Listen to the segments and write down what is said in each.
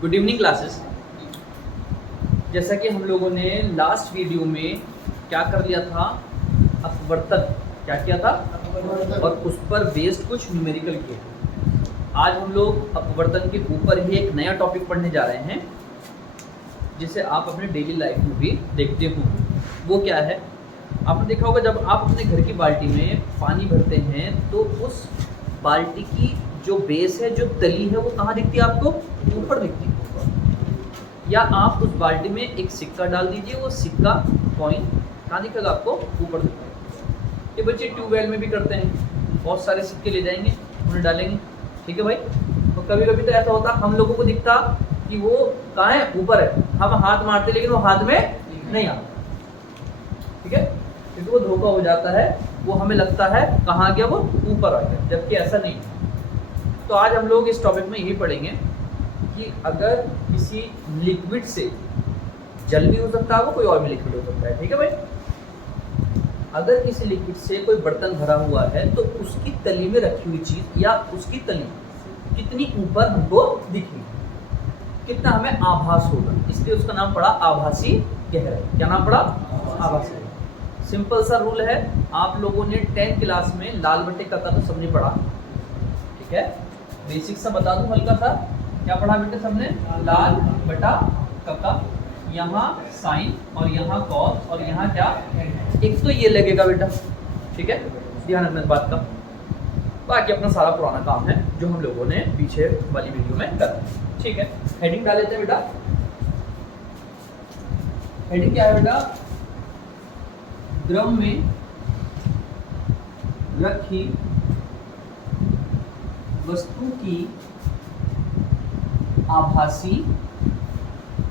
Good evening classes. जैसा कि हम लोगों ने लास्ट वीडियो में क्या कर लिया था, अपवर्तन क्या किया था और उस पर बेस्ड कुछ न्यूमेरिकल किए। आज हम लोग अपवर्तन के ऊपर ही एक नया टॉपिक पढ़ने जा रहे हैं जिसे आप अपने डेली लाइफ में भी देखते हो। वो क्या है, आपने देखा होगा जब आप अपने घर की बाल्टी में पानी भरते हैं तो उस बाल्टी की जो बेस है, जो तली है, वो कहाँ दिखती है आपको? ऊपर दिखती है। या आप उस बाल्टी में एक सिक्का डाल दीजिए, वो सिक्का कॉइन कहाँ दिखेगा आपको? ऊपर दिखेगा। ये बच्चे ट्यूबवेल में भी करते हैं, बहुत सारे सिक्के ले जाएंगे, उन्हें डालेंगे, ठीक है भाई। तो कभी कभी तो ऐसा होता हम लोगों को दिखता कि वो कहाँ है? ऊपर है। हम हाथ मारते लेकिन वो हाथ में नहीं आता, ठीक है, क्योंकि वो धोखा हो जाता है। वो हमें लगता है कहाँ गया, वो ऊपर आ गया, जबकि ऐसा नहीं है। तो आज हम लोग इस टॉपिक में यही पढ़ेंगे कि अगर किसी लिक्विड से जल भी हो सकता है, वो कोई और भी लिक्विड हो सकता है, ठीक है भाई। अगर किसी लिक्विड से कोई बर्तन भरा हुआ है तो उसकी तली में रखी हुई चीज या उसकी तली कितनी ऊपर हमको दिखेगी, कितना हमें आभास होगा, इसलिए उसका नाम पड़ा आभासी गहराई। क्या नाम पड़ा? आभासी गहराई। सिंपल सा रूल है, आप लोगों ने 10th क्लास में लाल बटे कक्का तो सबने पढ़ा, ठीक है। बेसिक सा बता दूं हल्का सा, क्या पढ़ा बेटे सबने? लाल बटा कक्का, यहाँ साइन और यहाँ कॉस और यहाँ क्या, एक तो ये लगेगा बेटा, ठीक है, ध्यान रखना इस बात का। बाकी अपना सारा पुराना काम है जो हम लोगों ने पीछे वाली वीडियो में करा, ठीक है। हेडिंग डाल लेते हैं बेटा। हेडिंग क्या है बेटा? द्रव में रखी वस्तु की आभासी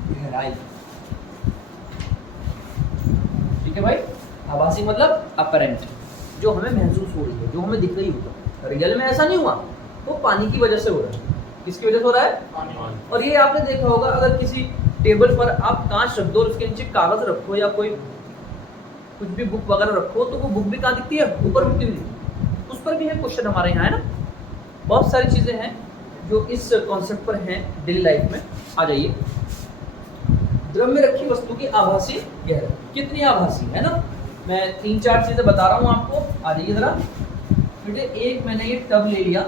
गहराई, ठीक है भाई। आभासी मतलब अपरेंट, जो हमें महसूस हो रही है, जो हमें दिख रही होगा। रियल में ऐसा नहीं हुआ, वो पानी की वजह से हो रहा है। किसकी वजह से हो रहा है? पानी। और ये आपने देखा होगा, अगर किसी टेबल पर आप कांच रख दो और उसके नीचे कागज रखो या कोई कुछ भी बुक वगैरह रखो, तो वो बुक भी कहाँ दिखती है? ऊपर दिखती है। उस पर भी है क्वेश्चन हमारे यहाँ, है ना। बहुत सारी चीजें हैं जो इस कॉन्सेप्ट पर हैं डेली लाइफ में। आ जाइए, द्रव में रखी वस्तु की आभासी गहराई कितनी आभासी है ना। मैं 3-4 चीजें बता रहा हूं आपको, आ जाइए जरा बेटे। एक मैंने ये टब ले लिया,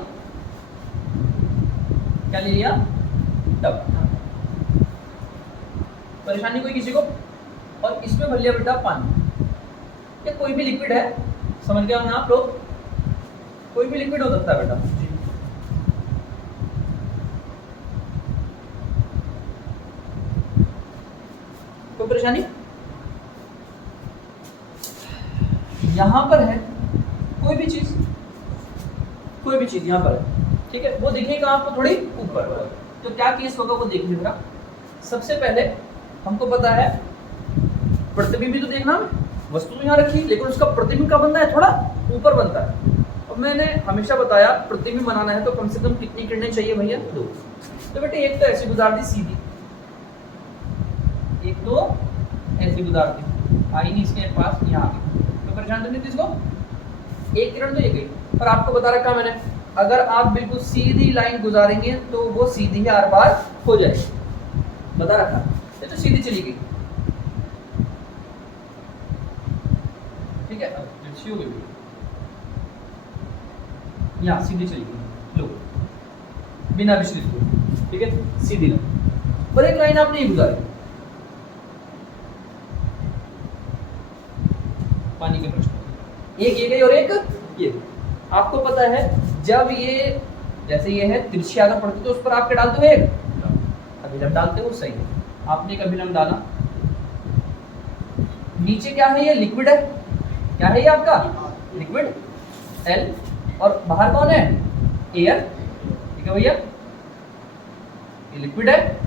क्या ले लिया? टब। परेशानी कोई किसी को? और इसमें भर लिया बेटा पानी, या कोई भी लिक्विड है, समझ गए ना आप लोग? कोई भी लिक्विड हो सकता है बेटा। कोई परेशानी? यहां पर है कोई भी चीज, कोई भी चीज यहां पर है, ठीक है। वो दिखेगा आपको थोड़ी ऊपर, तो क्या केस होगा वो देख लीजिएगा। सबसे पहले हमको पता है प्रतिबिंब भी तो देखना, वस्तु तो यहाँ रखी लेकिन उसका प्रतिबिंब कहाँ बनता है? थोड़ा ऊपर बनता है। और मैंने हमेशा बताया प्रतिबिंब बनाना है तो कम से कम कितनी किरणें चाहिए भैया? 2। तो बेटे एक तो ऐसी गुजार दी सीधी, एक तो ऐसी गुजार दी, आई नहीं इसके पास, यहाँ आ गई, तो परेशान तो नहीं थी इसको। एक किरण तो ये गई। और आपको बता रखा मैंने, अगर आप बिल्कुल सीधी लाइन गुजारेंगे तो वो सीधी ही आर पार हो जाएगी, बता रखा। ये तो सीधी चली गई, ठीक है। अच्छी हो गई, यहाँ सीधी चली गई, लो, बिना विचलित हुए, ठीक है, सीधी लाइन। और एक लाइन आपने गुजारी पानी के प्रश्न, एक ये गई और एक ये। आपको पता है जब ये जैसे ये है तिरछी आगे पड़ती तो उस पर आप क्या डालते हो? एक अभिलंब डालते हो, सही है। आपने एक अभिलंब डाला, नीचे क्या है? ये लिक्विड है, क्या है ये आपका? लिक्विड एल, और बाहर कौन है? एयर, ठीक है भैया। ये लिक्विड है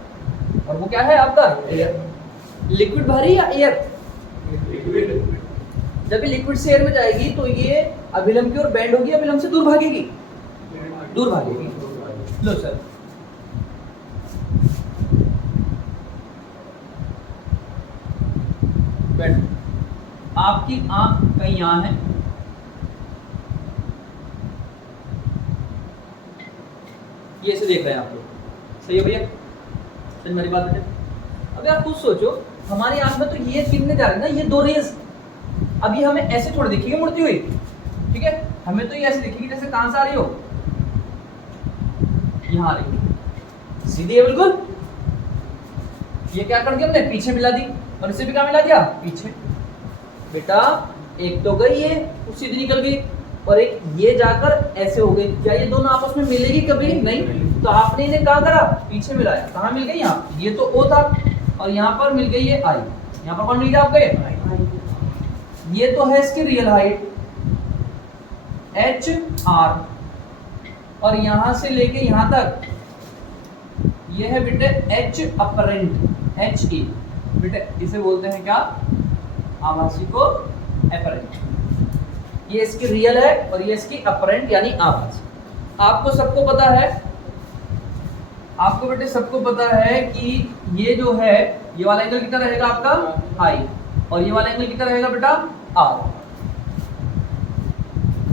और वो क्या है आपका? एयर। लिक्विड भारी या एयर? लिक्विड। जब ये लिक्विड से एयर में जाएगी तो ये अभिलंब की ओर बेंड होगी, अभिलंब से दूर भागेगी, दूर भागेगी। लो सर, बेंड। आपकी आंख कहीं यहां है, ये ऐसे देख रहे हैं आप लोग, सही है भैया? समझ मेरी बात बेटे? अभी आप खुद सोचो, हमारी आंख में तो ये कितने जा रहे हैं ना, ये 2 रेज, अभी हमें ऐसे थोड़ी दिखेगी मुड़ती हुई, ठीक है, हमें तो ये ऐसे दिखेगी जैसे कहां से आ रही हो, यहां आ रही है, सीधी है बिल्कुल। ये क्या कर दिया हमने, पीछे मिला दी, और इसे भी क्या मिला दिया, पीछे। बेटा एक तो गई ये, सीधी निकल गई, और एक ये जाकर ऐसे हो गई। क्या ये दोनों आपस में मिलेगी कभी नहीं? तो आपने इन्हें कहाँ करा, पीछे मिलाया। कहाँ मिल गई, यहाँ, ये तो ओ था, और यहाँ पर मिल गई ये आई। यहाँ पर कौन मिल गया आपको, ये तो है इसकी रियल हाइट HR, और यहां से लेके यहां तक ये है बेटे H अपरेंट, HE बेटे, इसे बोलते हैं क्या, आभासी को अपरेंट। ये इसकी रियल है और ये इसकी अपरेंट यानी आभासी। आपको सबको पता है, आपको बेटे सबको पता है कि ये जो है, ये वाला एंगल कितना रहेगा आपका I, और ये वाला एंगल कितना रहेगा बेटा R।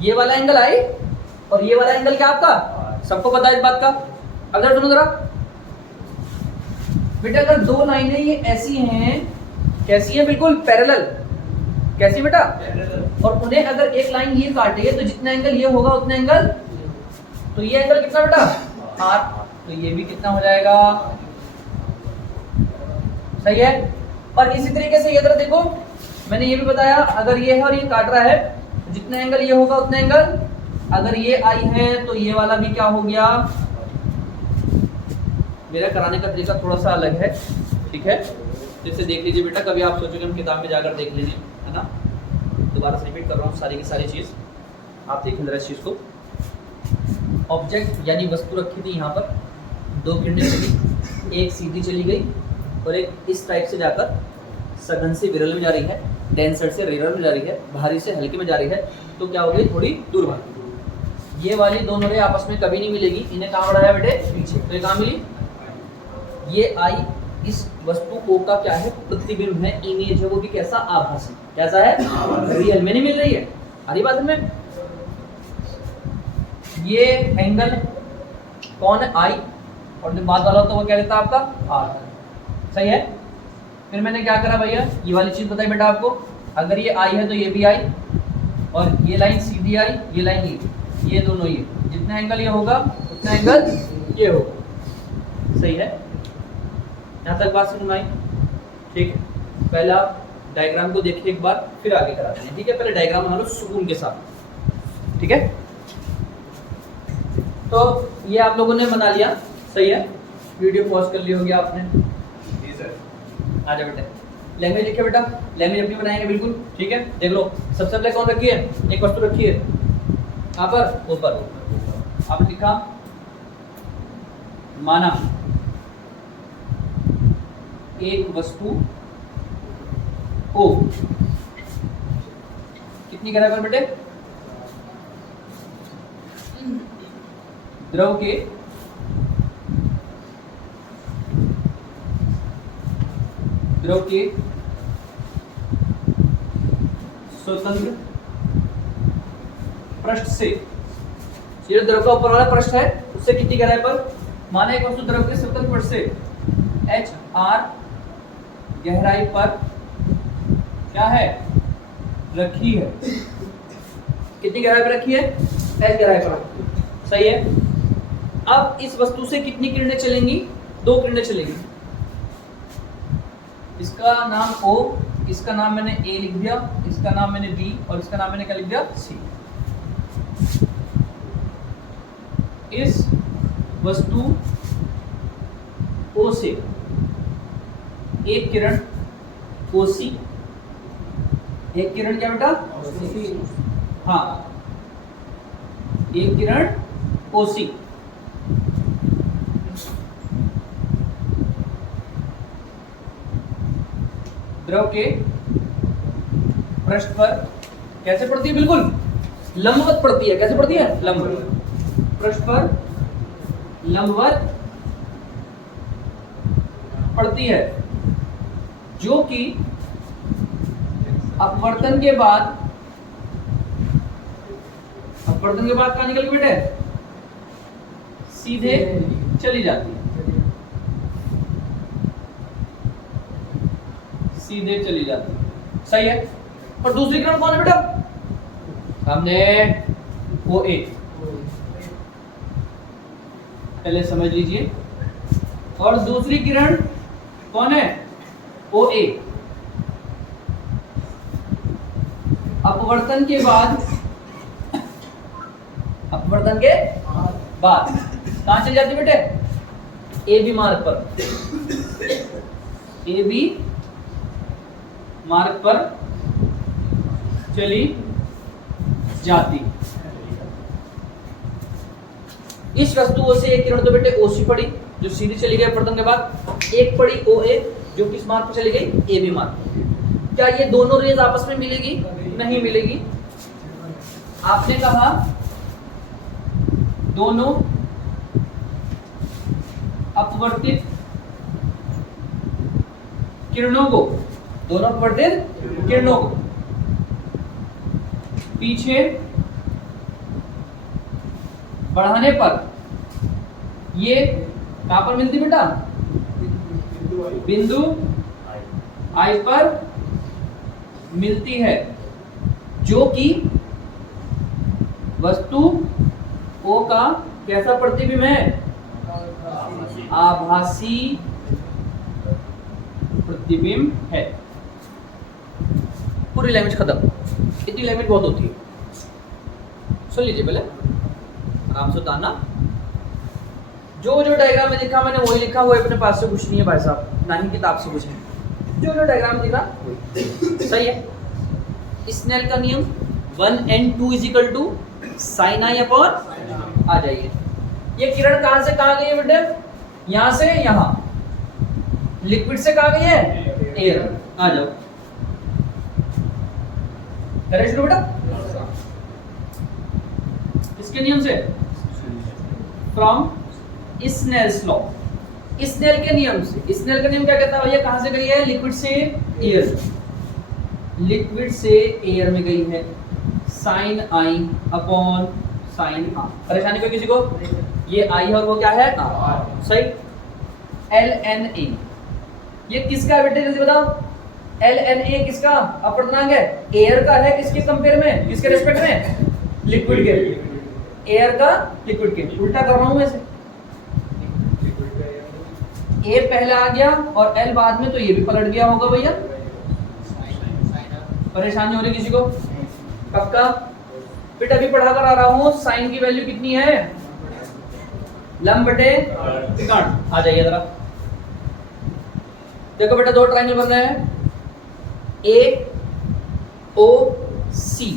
ये वाला एंगल I और ये वाला एंगल क्या आपका, सबको पता है इस बात का। अगर सुनो जरा बेटा, अगर 2 लाइनें ये ऐसी हैं, कैसी है, बिल्कुल पैरेलल, कैसी बेटा, और उन्हें अगर एक लाइन ये काटे तो जितना एंगल ये होगा उतना एंगल, तो ये एंगल कितना बेटा R, तो ये भी कितना हो जाएगा, सही है। और इसी तरीके से ये तरह देखो, मैंने ये भी बताया, अगर ये है और ये काट रहा है, तो जितना एंगल ये होगा उतना एंगल, अगर ये I है तो ये वाला भी क्या हो गया। मेरा कराने का तरीका थोड़ा सा अलग है, ठीक है, जैसे देख लीजिए बेटा, कभी आप सोचोगे हम किताब में जाकर देख लीजिए, है ना, दोबारा से रिपीट कर रहा हूँ सारी की सारी चीज़, आप देखें जरा इस चीज़ को। ऑब्जेक्ट यानी वस्तु रखी थी यहाँ पर, 2 किरणें चली, एक सीधी चली गई और एक इस टाइप से जाकर सघन से विरल में जा रही है, डेंसर से रेयर में जा रही है, भारी से हल्के में जा रही है, तो क्या हो गई, थोड़ी दूर भागी। ये वाली दोनों रे आपस में कभी नहीं मिलेगी, इन्हें कहाँ बढ़ाया बेटे, पीछे, तो ये कहाँ मिली, ये I इस वस्तु को का क्या है, प्रतिबिंब है, इमेज है, वो भी कैसा, आभासी, कैसा है, रियल में नहीं मिल रही है। हरी बात में, ये एंगल कौन है, I, और जो बाद वाला होता है वो क्या लेता है आपका R, सही है। फिर मैंने क्या करा भैया, ये वाली चीज बताई बेटा आपको, अगर ये I है तो ये भी I, और ये लाइन सीधी I, ये लाइन ये दोनों, ये जितना एंगल ये होगा उतना एंगल ये होगा, सही है। यहाँ तक बात समझ में आई, ठीक है। पहला डायग्राम को देखिए एक बार, फिर आगे कराते हैं, ठीक है। पहले डायग्राम बना लो सुकून के साथ, ठीक है। तो ये आप लोगों ने बना लिया, सही है, वीडियो पॉज कर ली होगी आपने, जी सर। आ जाओ बेटा, लैंग्वेज लिखिए बेटा, लैंग्वेज अपनी बनाएंगे बिल्कुल, ठीक है। देख लो, सबसे पहले कौन रखी है, एक वस्तु रखी है यहाँ पर ऊपर, आपने लिखा माना एक वस्तु O कितनी गहराई पर बेटे, द्रव के स्वतंत्र पृष्ठ से, ये द्रव का ऊपर वाला पृष्ठ है उससे कितनी गहराई पर, माना एक वस्तु द्रव के स्वतंत्र पृष्ठ से HR गहराई पर क्या है, रखी है, कितनी गहराई पर रखी है, H गहराई पर, सही है। अब इस वस्तु से कितनी किरणें चलेंगी, 2 किरणें चलेंगी, इसका नाम O, इसका नाम मैंने A लिख दिया, इसका नाम मैंने B, और इसका नाम मैंने क्या लिख दिया, C। इस वस्तु O से एक किरण OC, एक किरण क्या बेटा, हाँ, एक किरण OC द्रव के पृष्ठ पर कैसे पड़ती है, बिल्कुल लंबवत पड़ती है, कैसे पड़ती है, लंबवत, पृष्ठ पर लंबवत पड़ती है, जो कि अपवर्तन के बाद कहाँ निकल गई बेटे, सीधे चली जाती है, सीधे चली जाती है। सही है। और दूसरी किरण कौन है बेटा? सामने वो ए, पहले समझ लीजिए। और दूसरी किरण कौन है? ओ ए। अपवर्तन के बाद कहां चली जाती बेटे? ए बी मार्ग पर, ए बी मार्ग पर चली जाती। इस वस्तुओं से एक किरण तो बेटे ओ सी पड़ी जो सीधी चली गई अपवर्तन के बाद, एक पड़ी ओ ए जो किस मार्ग पर चली गई? ए बी मार्ग। क्या ये दोनों रेज आपस में मिलेगी? नहीं मिलेगी। आपने कहा दोनों अपवर्तित किरणों को, पीछे बढ़ाने पर ये कहां पर मिलती बेटा? बिंदु आई पर मिलती है, जो कि वस्तु ओ का कैसा प्रतिबिंब है? आभासी प्रतिबिंब है। पूरी लैंग्वेज खत्म। इतनी लैंग्वेज बहुत होती है, सुन लीजिए पहले आराम से उतारना। जो जो डायग्राम में लिखा मैंने वही लिखा, वो अपने पास से कुछ नहीं है भाई साहब, ना ही किताब से कुछ नहीं। जो जो डायग्राम में लिखा वही सही है। स्नेल का नियम 1 and 2 = sin i अपॉन, आ जाइए। ये किरण कहां से कहां गई है बेटे? यहां से यहां। लिक्विड से कहां गई है? एयर। आ जाओ, करें शुरू बेटा। किसके नियम से? फ्रॉम स्नेल्स लॉ, स्नेल के नियम से। स्नेल का नियम क्या कहता है भैया? कहां से गई है? लिक्विड से एयर, लिक्विड से एयर में गई है। Sine i upon sine r. परेशानी कोई किसी को? ये आई और वो क्या है? आर। सही। एल एन ए ये किसका है बेटे? जल्दी बताओ। एल एन ए किसका अपवर्तनांक है? एयर का है। किसके कंपेयर में? किसके रेस्पेक्ट में? लिक्विड के। एयर का लिक्विड के। उल्टा कर रहा हूं मैं इसे। ए पहले आ गया और एल बाद में, तो ये भी पलट गया होगा भैया। परेशानी हो रही किसी को? पक्का बेटा अभी पढ़ा कर आ रहा हूं। साइन की वैल्यू कितनी है? लंब बटे कण। आ जाइए जरा, देखो बेटा दो ट्रायंगल बन रहे हैं, ए ओ सी।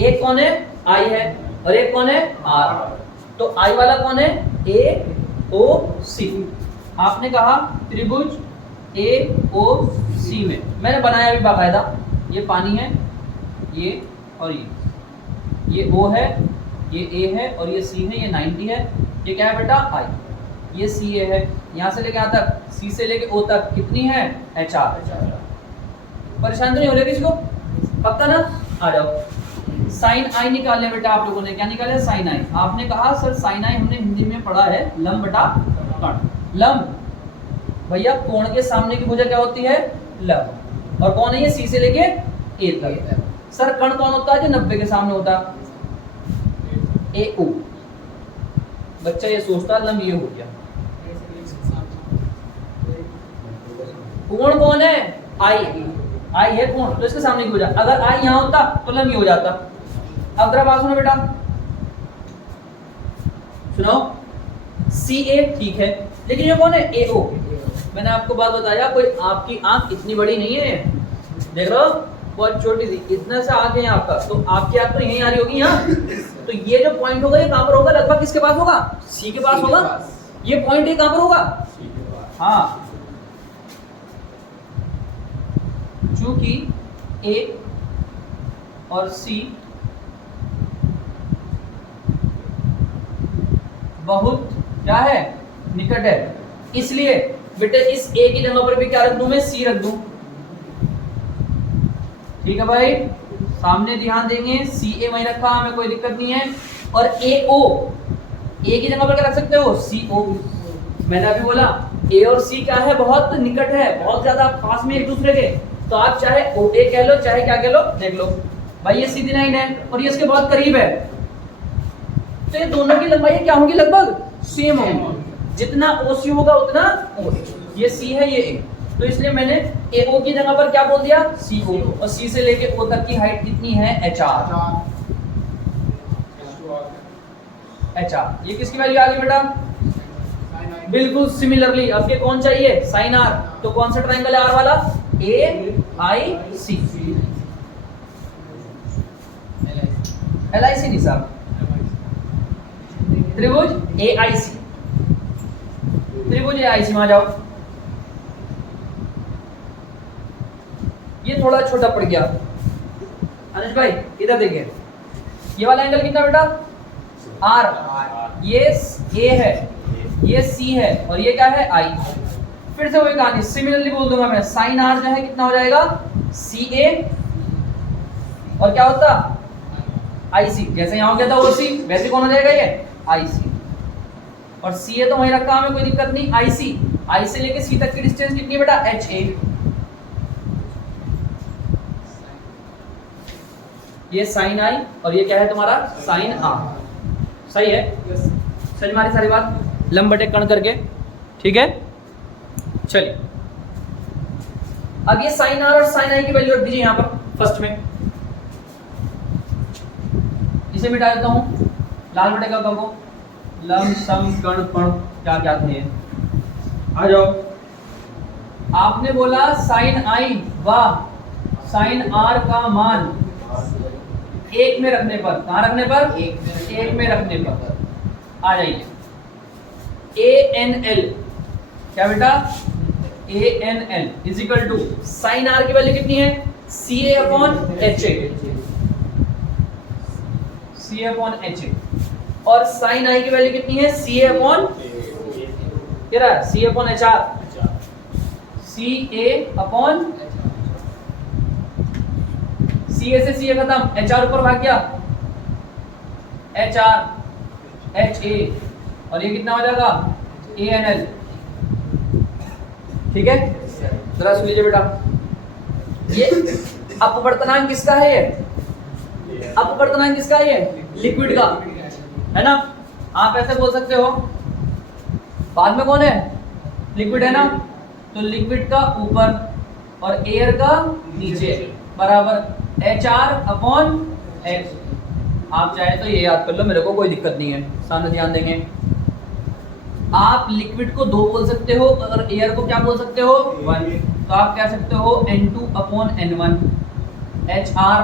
एक कौन है? आई है, और एक कौन है? आर। तो आई वाला कौन है? ए ओ सी। आपने कहा त्रिभुज ए ओ सी में, मैंने बनाया भी बाकायदा। ये पानी है, ये और ये ओ है, ये ए है और ये सी है, ये 90 है। ये क्या है बेटा? आई। ये सी ए है, यहाँ से लेके यहाँ तक, सी से लेके ओ तक कितनी है? H R. परेशान तो नहीं हो रही किसी को? पक्का ना? आ जाओ। साइन आई निकालने बेटा आप लोगों ने। क्या निकाला? साइन आई। आपने कहा सर साइन आई हमने हिंदी में पढ़ा है लंब बटा कण। लंब भैया कोण के सामने की भुजा क्या होती है? लंब। और कौन है ये? सी से लेके ए तक। सर कण कौन होता है जो 90 के सामने होता? ए ओ। बच्चा ये सोचता लंब ये हो गया। कोण कौन है? आई। आई है कोण, तो इसके सामने की भुजा। अगर आई यहां होता तो लंब ये हो जाता। अब जरा बात सुनो बेटा, सुनो। सी ए ठीक है, लेकिन ये कौन है? ए ओ। मैंने आपको बात बताया, कोई आपकी आंख इतनी बड़ी नहीं है, देख रहे हो, बहुत छोटी सी, इतना सा आंख है आपका, तो आपकी आंख तो यहीं आ रही होगी यहाँ। तो ये जो पॉइंट होगा ये कहां पर होगा? लगभग किसके पास होगा? सी के पास होगा। ये पॉइंट ये कहां पर होगा? हाँ, चूंकि ए और सी बहुत क्या है? निकट है, इसलिए बेटे इस ए की जगह पर भी क्या रख दूं मैं? सी रख दूं। ठीक है भाई, सामने ध्यान देंगे। सी ए वहीं रखा, हमें कोई दिक्कत नहीं है। और ए ओ, ए की जगह पर क्या रख सकते हो? सी ओ। मैंने अभी बोला ए और सी क्या है, बहुत निकट है, बहुत ज्यादा पास में एक दूसरे के। तो आप चाहे ओ ए कह लो, चाहे क्या कह लो, देख लो भाई ये सीधी लाइन है और ये इसके बहुत करीब है, तो ये दोनों की लंबाई क्या होगी, लगभग सेम होगी। जितना ओ सी होगा उतना ओ, ये सी है ये ए, तो इसलिए मैंने ए ओ की जगह पर क्या बोल दिया, सी ओ, और सी से लेके ओ तक की हाइट कितनी है, एच आर। एच आर ये किसकी वैल्यू आ गई बेटा, बिल्कुल सिमिलरली आपके कौन चाहिए, साइन आर। तो कौन सा ट्रायंगल है आर वाला, ए आई सी, एल आई सी नहीं साहब, त्रिभुज ए आई सी, त्रिभुज ए आई सी। वहां जाओ, ये थोड़ा छोटा पड़ गया अनुज भाई, इधर देखिए ये वाला एंगल कितना बेटा, आर, ये ए है, ये सी है, और ये क्या है, आई। फिर से वही कहानी सिमिलरली बोल दूंगा मैं, साइन आर जो है कितना हो जाएगा, सी ए, और क्या होता, आई सी। जैसे यहां हो गया था ओ सी, वैसे कौन हो जाएगा ये, आई सी। और सी ए तो वहीं रखा हमें, कोई दिक्कत नहीं। आई सी, आई से लेके सी तक की डिस्टेंस कितनी है बेटा, एच ए। ये साइन आई और ये क्या है तुम्हारा, साइन आर। सही है, समझ में आ रही सारी बात, लंबटे कण करके, ठीक है। चलिए अब ये साइन आर और साइन आई की वैल्यू रख दीजिए यहां पर फर्स्ट में, इसे मिटा देता हूं। लाल बटे का को लम सम कण पण क्या क्या थे, आ जाओ। आपने बोला साइन आई व साइन आर का मान एक में रखने पर, कहां रखने पर, एक में रखने पर, आ जाइए। ए एन एल क्या बेटा, A N L is equal to sine R की वैल्यू कितनी है, C A upon H A, C A upon H A, और साइन आई की वैल्यू कितनी है, सी ए अपॉन क्या, सी A upon H R, C A upon, सी ए से सी ए खत्म, एच आर ऊपर भाग गया, एच आर एच ए, और ये कितना हो जाएगा, ए एन एल। ठीक है, जरा सुन लीजिए बेटा, ये अपवर्तनांक किसका है, ये अपवर्तनांक किसका है, ये लिक्विड का है ना। आप ऐसे बोल सकते हो, बाद में कौन है, लिक्विड है ना, तो लिक्विड का ऊपर और एयर का नीचे बराबर एच आर अपॉन एच। आप चाहे तो ये याद कर लो, मेरे को कोई दिक्कत नहीं है, सामने ध्यान देंगे। आप लिक्विड को 2 बोल सकते हो और एयर को क्या बोल सकते हो, 1। तो आप कह सकते हो N2 upon N1, HR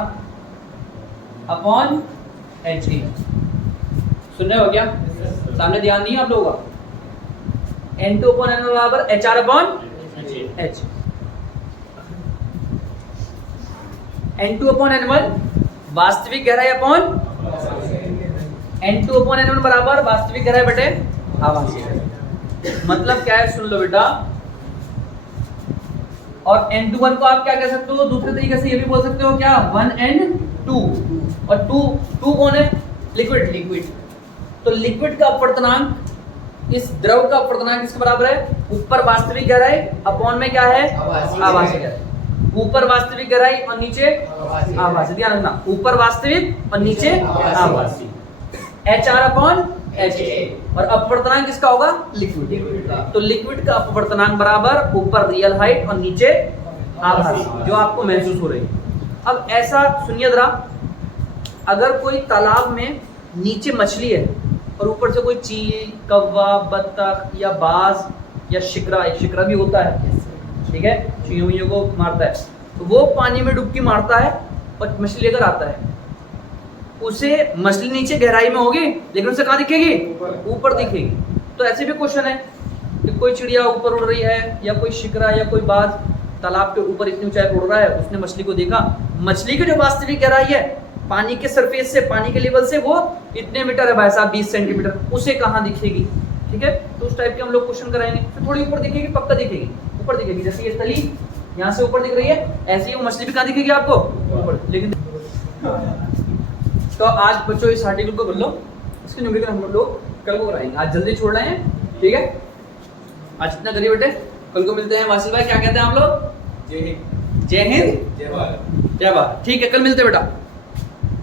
upon HA। सुन रहे हो क्या, सामने ध्यान नहीं है आप लोगों का। N2 अपॉन N1 बराबर HR upon H। N2 upon N1 वास्तविक गहराई अपॉन, N2 अपॉन N1 बराबर वास्तविक गहराई बटे आभासी। मतलब क्या है, सुन लो बेटा। और N21 को आप क्या कह सकते हो, दूसरे तरीके से ये भी बोल सकते हो क्या, 1N2, और 2 कौन है, लिक्विड, लिक्विड। तो लिक्विड का अपवर्तनांक, इस द्रव का अपवर्तनांक किसके बराबर है, ऊपर वास्तविक गहराई अपॉन में क्या है, आभासी गहराई। ऊपर वास्तविक गहराई और नीचे आभासी, ध्यान रखना, ऊपर वास्तविक और नीचे आभासी, HR अपॉन HA। और अपवर्तनांक किसका होगा, लिक्विड का। तो लिक्विड का अपवर्तनांक बराबर ऊपर रियल हाइट और नीचे आभासी, जो आपको महसूस हो रही है। अब ऐसा सुनिए जरा, अगर कोई तालाब में नीचे मछली है और ऊपर से कोई चील, कौवा, बत्तख या बाज या शिकरा, एक शिकरा भी होता है, ठीक है, चींटियों को मारता है, तो वो पानी में डुबकी मारता है और मछली लेकर आता है। उसे मछली नीचे गहराई में होगी, लेकिन उसे कहाँ दिखेगी, ऊपर दिखेगी। तो ऐसे भी क्वेश्चन है कि कोई चिड़िया ऊपर उड़ रही है, या कोई शिकरा या कोई बाज तालाब के ऊपर इतनी ऊंचाई पर उड़ रहा है, उसने मछली को देखा, मछली की जो वास्तविक गहराई है पानी के सरफेस से, पानी के लेवल से, वो इतने मीटर है भाई साहब, 20 सेंटीमीटर, उसे कहाँ दिखेगी। ठीक है, तो उस टाइप के हम लोग क्वेश्चन कराएंगे। तो थोड़ी ऊपर दिखेगी, पक्का दिखेगी, ऊपर दिखेगी। जैसे ये तली यहाँ से ऊपर दिख रही है, ऐसे ही वो मछली भी कहाँ दिखेगी आपको, ऊपर। लेकिन तो आज बच्चों इस आर्टिकल को कर लो, इसके न्यूमेरिकल हम लोग कल को कराएंगे, आज जल्दी छोड़ रहे हैं, ठीक है। आज इतना करिए बेटे, कल को मिलते हैं। वासिल भाई क्या कहते हैं आप लोग? जय हिंद। जय हिंद, जय भारत। जय भारत। ठीक है, कल मिलते हैं बेटा।